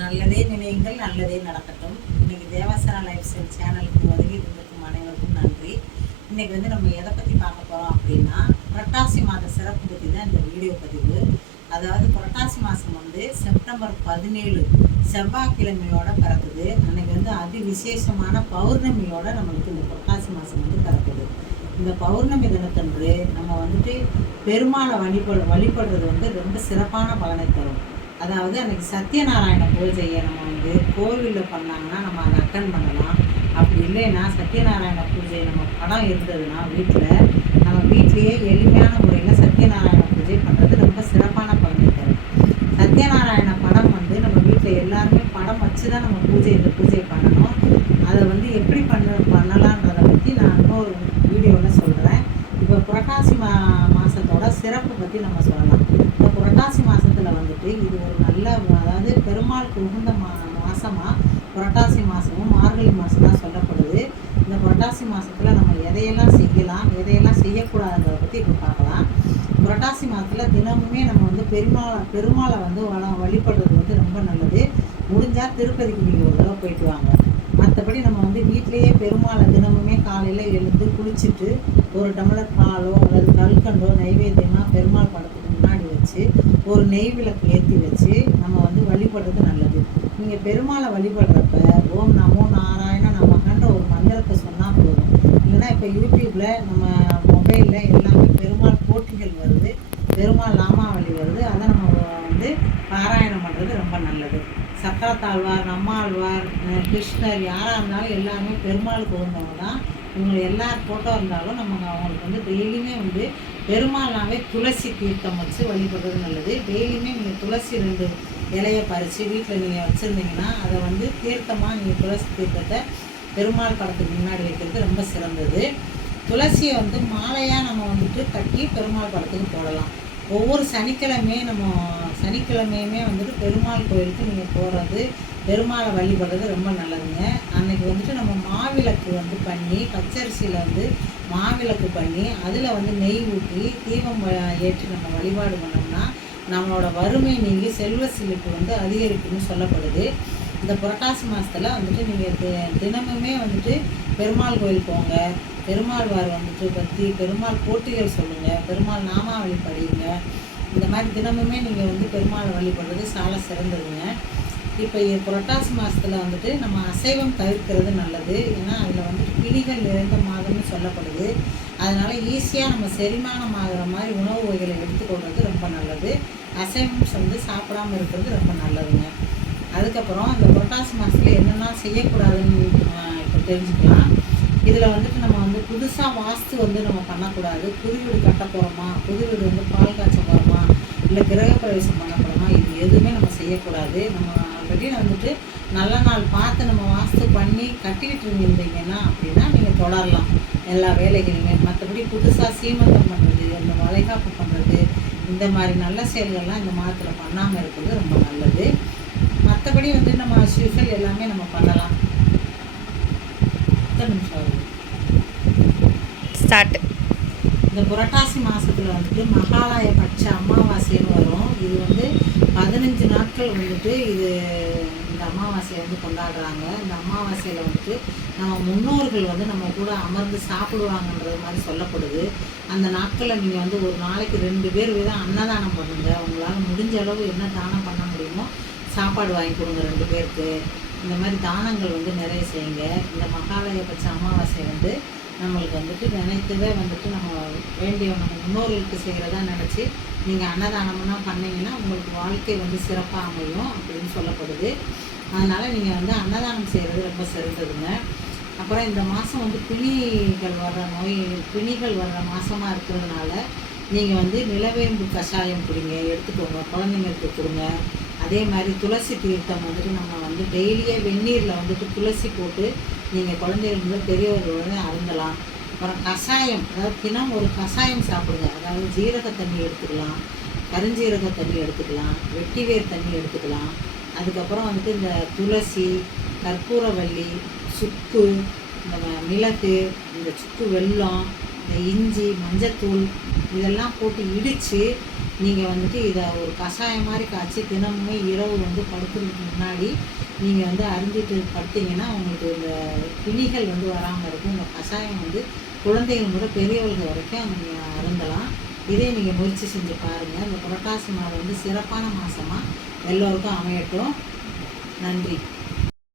நல்லதே நினையுங்கள், நல்லதே நடக்கட்டும். இன்றைக்கி தேவசனா லைஃப் ஸ்டைல் சேனலுக்கு வருகை இருந்திருக்கும் அனைவருக்கும் நன்றி. இன்றைக்கி நம்ம எதை பற்றி பார்க்க போகிறோம் அப்படின்னா, புரட்டாசி மாத சிறப்பு பற்றி தான் இந்த வீடியோ பதிவு. அதாவது புரட்டாசி மாதம் செப்டம்பர் 17 செவ்வாய்க்கிழமையோட பிறக்குது. அன்றைக்கி அதி விசேஷமான பௌர்ணமியோட நம்மளுக்கு இந்த புரட்டாசி மாதம் பிறக்குது. இந்த பௌர்ணமி தினத்தன்று நம்ம பெருமாளை வழிபடுறது ரொம்ப சிறப்பான பலனை தரும். அதாவது அன்றைக்கி சத்யநாராயண பூஜையை நம்ம கோவிலில் பண்ணாங்கன்னா நம்ம அதை அட்டன் பண்ணலாம். அப்படி இல்லைன்னா சத்யநாராயண பூஜை நம்ம படம் இருந்ததுன்னா நம்ம வீட்லேயே எளிமையான முறையில் சத்யநாராயண பூஜை பண்ணுறது ரொம்ப சிறப்பான பலனை தரும். சத்யநாராயண படம் நம்ம வீட்டில் எல்லாருமே படம் வச்சு தான் நம்ம இந்த பூஜை பண்ணணும். அதை எப்படி பண்ணலான்றதை பற்றி நான் இன்னொரு வீடியோவில் சொல்கிறேன். இப்போ புரட்டாசி மாதத்தோட சிறப்பு பற்றி நம்ம சொல்லலாம். இந்த புரட்டாசி மாதத்தில் இது ஒரு நல்ல, அதாவது பெருமாளுக்கு உகந்த மாதமாக புரட்டாசி மாதமும் மார்கழி மாதம் தான் சொல்லப்படுது. இந்த புரட்டாசி மாதத்தில் நம்ம எதையெல்லாம் செய்யலாம், எதையெல்லாம் செய்யக்கூடாதுன்றதை பற்றி இப்போ பார்க்கலாம். புரட்டாசி மாதத்தில் தினமுமே நம்ம பெருமாளை வழிபடுறது ரொம்ப நல்லது. முடிஞ்சால் திருப்பதிக்கு நீங்கள் ஒரு தடவை போயிட்டு வாங்க. மற்றபடி நம்ம வீட்டிலேயே பெருமாளை தினமுமே காலையில் எழுந்து குளிச்சுட்டு ஒரு டம்ளர் பாலோ அல்லது கல்கண்டோ நைவேத்தியமாக பெருமாள் படத்துக்கு முன்னாடி வச்சு ஒரு நெய் விளக்கு ஏற்றி வச்சு நம்ம வழிபடுறது நல்லது. நீங்கள் பெருமாளை வழிபடுறப்ப ஓம் நமோ நாராயண நமகன்ற ஒரு மந்திரத்தை சொன்னால் போதும். இல்லைன்னா இப்போ யூடியூப்பில் நம்ம மொபைலில் எல்லாமே பெருமாள் போட்டிகள் வருது, பெருமாள் நாமாவளி வருது. அதை நம்ம பாராயணம் பண்ணுறது ரொம்ப நல்லது. சக்கரத்தாழ்வார், நம்மாழ்வார், கிருஷ்ணர் யாராக இருந்தாலும் எல்லாருமே பெருமாளுக்கு உகந்தவங்க தான். இவங்க எல்லார் ஃபோட்டோ இருந்தாலும் நம்ம அவங்களுக்கு டெய்லியுமே பெருமாள்னாவே துளசி தீர்த்தம் வச்சு வழிபடுறது நல்லது. டெய்லியுமே நீங்கள் துளசி 2 இலையை பறித்து வீட்டில் நீங்கள் வச்சுருந்தீங்கன்னா அதை தீர்த்தமாக நீங்கள் துளசி தீர்த்தத்தை பெருமாள் படத்துக்கு முன்னாடி வைக்கிறது ரொம்ப சிறந்தது. துளசியை மாலையாக நம்ம கட்டி பெருமாள் படத்துக்கு போடலாம். ஒவ்வொரு சனிக்கிழமையுமே பெருமாள் கோயிலுக்கு நீங்கள் போகிறது, பெருமாளை வழிபடுறது ரொம்ப நல்லதுங்க. அன்றைக்கி நம்ம மாவிளக்கு பண்ணி பச்சரிசியில் மாவிளக்கு பண்ணி அதில் நெய் ஊற்றி தீபம் ஏற்றி நம்ம வழிபாடு பண்ணோம்னா நம்மளோட வறுமை நீங்கி செல்வ செழிப்பு அதிகரிக்குன்னு சொல்லப்படுது. இந்த புரட்டாசி மாதத்தில் நீங்கள் தினமுமே பெருமாள் கோயில் போங்க, பெருமாள்வார் பற்றி பெருமாள் போட்டிகள் சொல்லுங்கள், பெருமாள் நாமாவளி படியுங்க. இந்த மாதிரி தினமுமே நீங்கள் பெருமாளை வழிபடுறது சால சிறந்ததுங்க. இப்போ புரட்டாசி மாதத்தில் நம்ம அசைவம் தவிர்க்கிறது நல்லது. ஏன்னா அதில் பிணிகள் நிறைந்த மாதம்னு சொல்லப்படுது. அதனால் ஈஸியாக நம்ம செரிமானம் ஆகிற மாதிரி உணவு வகைகளை எடுத்துக்கொள்வது ரொம்ப நல்லது. அசைவம் சாப்பிடாமல் இருக்கிறது ரொம்ப நல்லதுங்க. அதுக்கப்புறம் இந்த புரட்டாசி மாதத்தில் என்னென்னா செய்யக்கூடாதுன்னு இப்போ தெரிஞ்சுக்கலாம். இதில் நம்ம புதுசாக வாஸ்து நம்ம பண்ணக்கூடாது. புது வீடு கட்ட போகிறோமா, புது வீடு பால் காய்ச்ச போகிறோமா, இல்லை கிரகப்பிரவேசம் பண்ண போகிறோமா, இது எதுவுமே நம்ம செய்யக்கூடாது. நம்ம ஆல்ரெடி நல்ல நாள் பார்த்து நம்ம வாஸ்து பண்ணி கட்டிக்கிட்டு இருந்தீங்கன்னா அப்படின்னா நீங்கள் தொடரலாம் எல்லா வேலைகளுமே. மற்றபடி புதுசாக சீமந்தம் பண்ணுறது, அந்த வளைகாப்பு பண்ணுறது, இந்த மாதிரி நல்ல செயல்கள்லாம் இந்த மாதத்தில் பண்ணாமல் இருக்கிறது ரொம்ப நல்லது. மற்றபடி நம்ம யூஷுவல் எல்லாமே நம்ம பண்ணலாம். ஸ்டார்ட். இந்த புரட்டாசி மாதத்தில் மகாலய பட்ச அமாவாசைன்னு வரும். இது 15 நாட்கள் இது இந்த அமாவாசையை கொண்டாடுறாங்க. இந்த அமாவாசையில் நம்ம முன்னோர்கள் நம்ம கூட அமர்ந்து சாப்பிடுவாங்கன்றது மாதிரி சொல்லப்படுது. அந்த நாட்களில் நீங்கள் ஒரு நாளைக்கு 2 பேர் தான் அன்னதானம் பண்ணுங்கள். உங்களால் முடிஞ்ச அளவு என்ன தானம் பண்ண முடியுமோ சாப்பாடு வாங்கி கொடுங்க 2 பேருக்கு. இந்த மாதிரி தானங்கள் நிறைய செய்யுங்க. இந்த மகாலய பட்ச அமாவாசை நம்மளுக்கு நினைத்ததே நம்ம வேண்டிய நம்ம முன்னோர்களுக்கு செய்கிறதா நினச்சி நீங்கள் அன்னதானம்லாம் பண்ணிங்கன்னா உங்களுக்கு வாழ்க்கை சிறப்பாக அமையும் அப்படின்னு சொல்லப்படுது. அதனால் நீங்கள் அன்னதானம் செய்கிறது ரொம்ப சிறந்ததுங்க. அப்புறம் இந்த மாதம் பிணிகள் வர்ற மாதமாக இருக்கிறதுனால நீங்கள் நிலவேம்பு கஷாயம் குடிங்க, எடுத்துக்கோங்க, குழந்தைங்களுக்கு கொடுங்க. அதே மாதிரி துளசி தீர்த்தம் நம்ம டெய்லியே வெந்நீரில் துளசி போட்டு நீங்கள் குழந்தைகள் பெரியவர்களோட அருந்தலாம். அப்புறம் கஷாயம், அதாவது தினம் ஒரு கஷாயம் சாப்பிடுங்க. அதாவது ஜீரக தண்ணி எடுத்துக்கலாம், கருஞ்சீரக தண்ணி எடுத்துக்கலாம், வெட்டிவேர் தண்ணி எடுத்துக்கலாம். அதுக்கப்புறம் இந்த துளசி, கற்பூரவள்ளி, சுக்கு, இந்த மிளகு, இந்த சுக்கு வெல்லம், இந்த இஞ்சி, மஞ்சத்தூள் இதெல்லாம் போட்டு இடித்து நீங்கள் வந்துட்டு இதை ஒரு கஷாயம் மாதிரி காய்ச்சி தினமுமே இரவு வந்து படுக்கிறதுக்கு முன்னாடி நீங்கள் வந்து அருந்திட்டு படுத்தீங்கன்னா உங்களுக்கு இந்த பிணிகள் வந்து வராமல் இருக்கும். இந்த கஷாயம் வந்து குழந்தைகள் முதல் பெரியவர்கள் வரைக்கும் நீங்கள் அருந்தலாம். இதே நீங்கள் முயற்சி செஞ்சு பாருங்கள். இந்த புரட்டாசி மாதம் வந்து சிறப்பான மாதமாக எல்லோருக்கும் அமையட்டும். நன்றி.